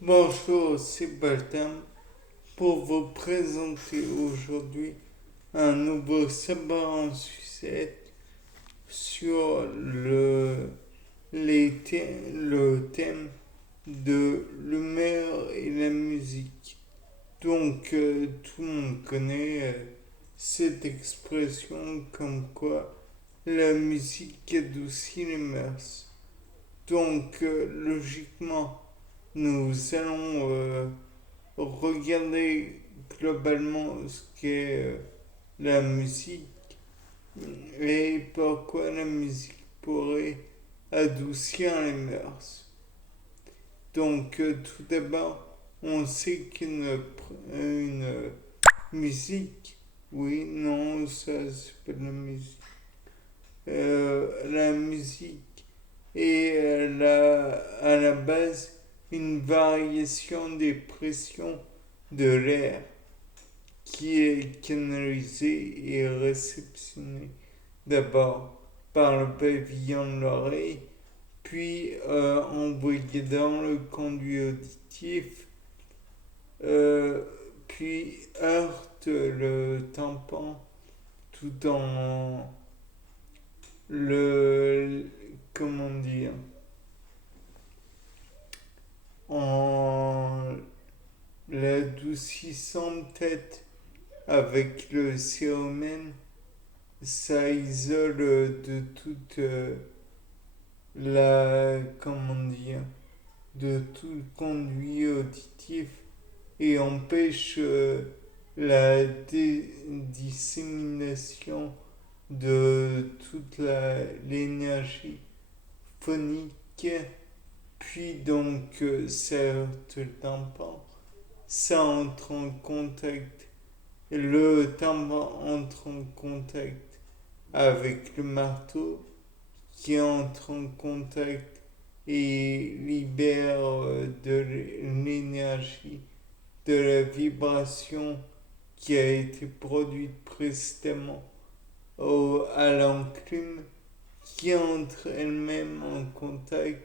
Bonjour, c'est Baltham pour vous présenter aujourd'hui un nouveau savoir en sucette sur le thème de l'humeur et la musique. Donc, tout le monde connaît cette expression comme quoi la musique adoucit les mœurs. Donc, logiquement, nous allons regarder globalement ce qu'est la musique et pourquoi la musique pourrait adoucir les mœurs. Donc, tout d'abord, on sait une musique, oui, non, ça c'est pas de la musique. La musique est à la base une variation des pressions de l'air qui est canalisé et réceptionné d'abord par le pavillon de l'oreille, puis envoyé dans le conduit auditif, euh, puis heurte le tympan tout en le, comment dire, en l'adoucissant peut-être avec le cérumen, ça isole de toute comment dire, de tout le conduit auditif et empêche la dissémination de toute l'énergie phonique, puis donc ça heurte le tympan, ça entre en contact, le tympan entre en contact avec le marteau qui entre en contact et libère de l'énergie de la vibration qui a été produite précédemment à l'enclume qui entre elle-même en contact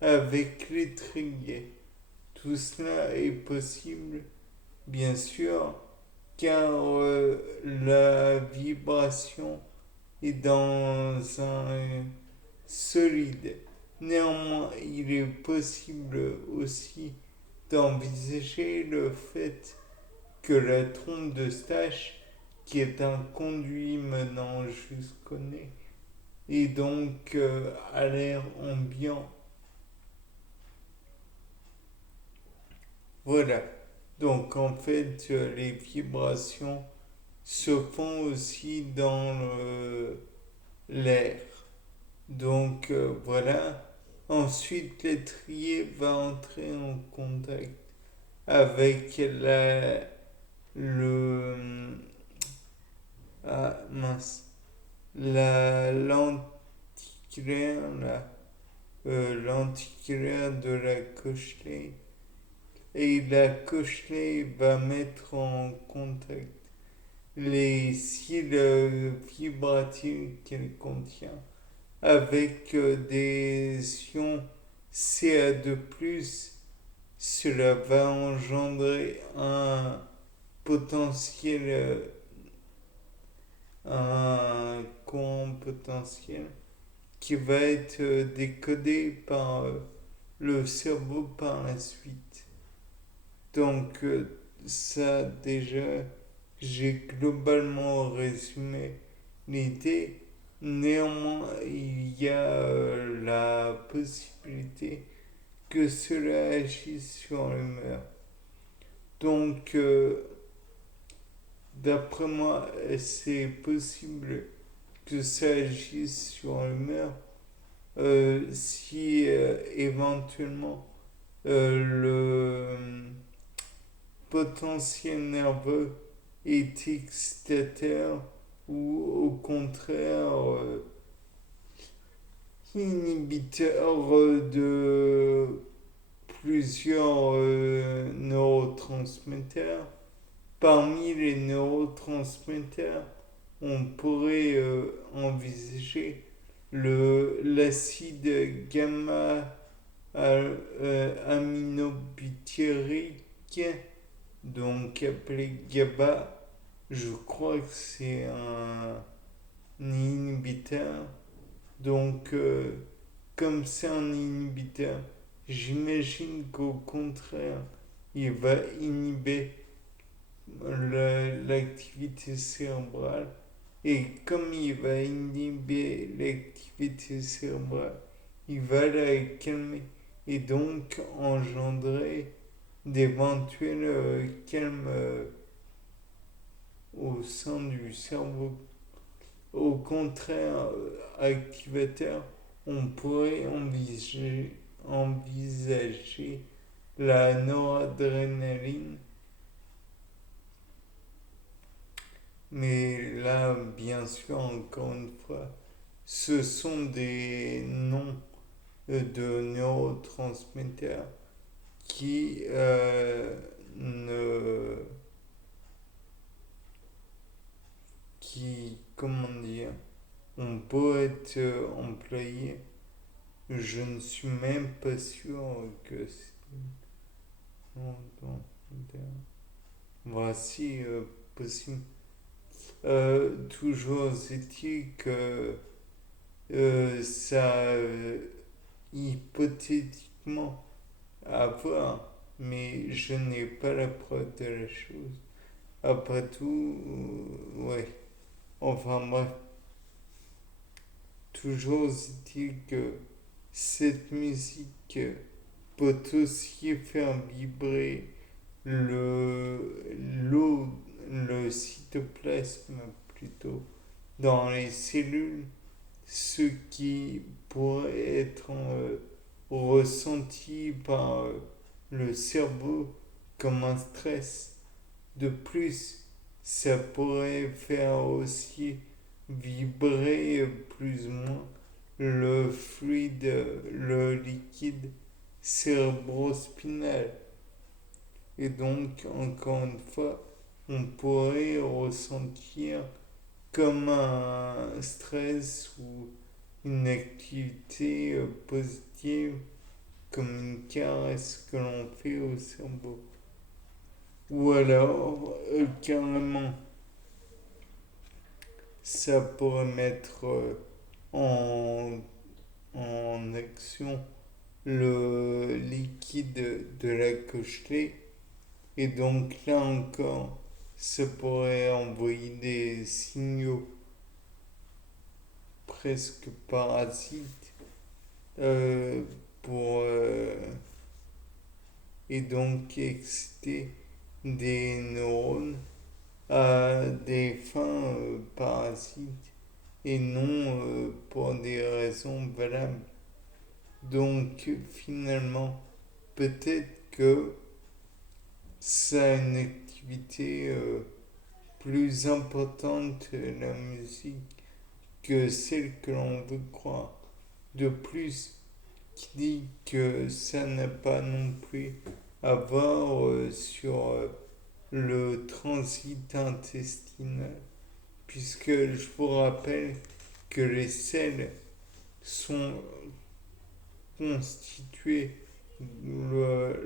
avec l'étrier. Tout cela est possible, bien sûr, car la vibration est dans un solide. Néanmoins, il est possible aussi d'envisager le fait que la trompe de Stache, qui est un conduit menant jusqu'au nez, et donc à l'air ambiant. Voilà. Donc en fait, les vibrations se font aussi dans l'air. Donc voilà. Ensuite, l'étrier va entrer en contact avec le, mince, lenticulaire, lenticulaire de la cochelée. Et la cochelée va mettre en contact les cils vibratiles qu'elle contient avec des ions Ca2+, cela va engendrer un potentiel, un courant potentiel qui va être décodé par le cerveau par la suite. Donc ça déjà, j'ai globalement résumé l'idée. Néanmoins, il y a la possibilité que cela agisse sur l'humeur. Donc, d'après moi, c'est possible que ça agisse sur l'humeur si éventuellement le potentiel nerveux est excitateur ou au contraire inhibiteur de plusieurs neurotransmetteurs. Parmi les neurotransmetteurs, on pourrait envisager l'acide gamma aminobutyrique, donc appelé GABA. Je crois que c'est un inhibiteur. Donc, comme c'est un inhibiteur, j'imagine qu'au contraire, il va inhiber l'activité cérébrale. Et comme il va inhiber l'activité cérébrale, il va la calmer et donc engendrer d'éventuels calmes au sein du cerveau. Au contraire, activateur, on pourrait envisager la noradrénaline. Mais là, bien sûr, encore une fois, ce sont des noms de neurotransmetteurs qui ne qui comment dire on peut être employé. Je ne suis même pas sûr que c'est voici possible. Toujours est-il que ça hypothétiquement à voir, mais je n'ai pas la preuve de la chose. Après tout, ouais. Enfin bref, toujours est-il que cette musique peut aussi faire vibrer le, le cytoplasme plutôt dans les cellules, ce qui pourrait être ressenti par le cerveau comme un stress. De plus, ça pourrait faire aussi vibrer plus ou moins le fluide, le liquide cérébrospinal. Et donc, encore une fois, on pourrait ressentir comme un stress ou une activité positive, comme une caresse que l'on fait au cerveau. Ou alors, carrément, ça pourrait mettre en, en action le liquide de la cochelée. Et donc là encore, ça pourrait envoyer des signaux presque parasites pour et donc exciter des neurones à des fins parasites et non pour des raisons valables. Donc finalement, peut-être que ça a une activité plus importante, la musique, que celle que l'on veut croire. De plus, qui dit que ça n'a pas non plus à voir sur le transit intestinal, puisque je vous rappelle que les selles sont constituées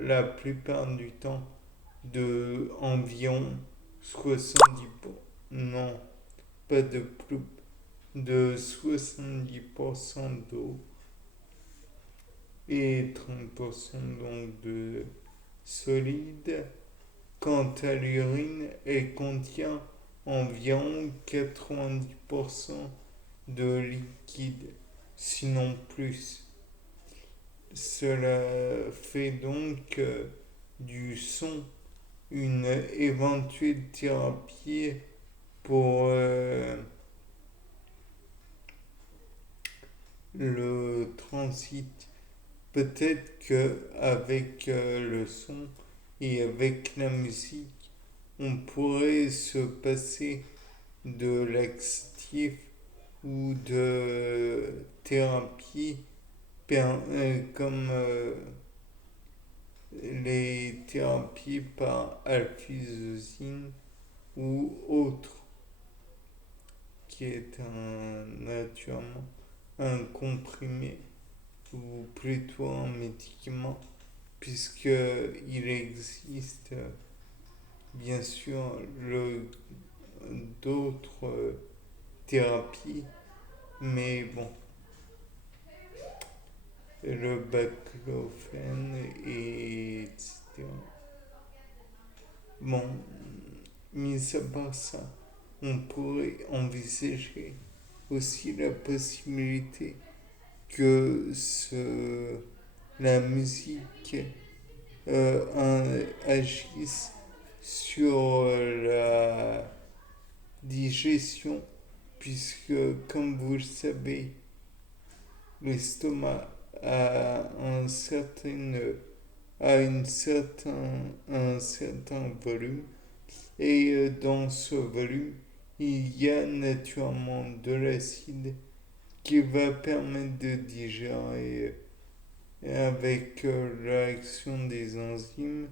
la plupart du temps de environ 70%, non, pas de plus, de 70% d'eau et 30% donc de solide. Quant à l'urine, elle contient environ 90% de liquide, sinon plus. Cela fait donc du son une éventuelle thérapie pour le transit. Peut-être qu'avec le son et avec la musique, on pourrait se passer de laxatif ou de thérapie comme les thérapies par alphysosine ou autre, qui est naturellement un comprimé ou plutôt un médicament, puisqu'il existe bien sûr d'autres thérapies, mais bon, le baclofène et etc. Bon, mis à part ça, on pourrait envisager aussi la possibilité que la musique agisse sur la digestion, puisque, comme vous le savez, l'estomac a un certain volume, et dans ce volume, il y a naturellement de l'acide qui va permettre de digérer avec l'action des enzymes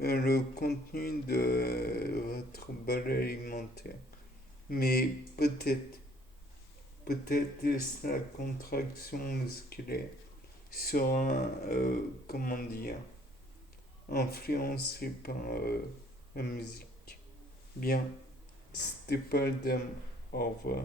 le contenu de votre bol alimentaire. Mais peut-être la contraction musculaire sera, comment dire, influencée par la musique. Bien, c'était pas le dame. Au revoir.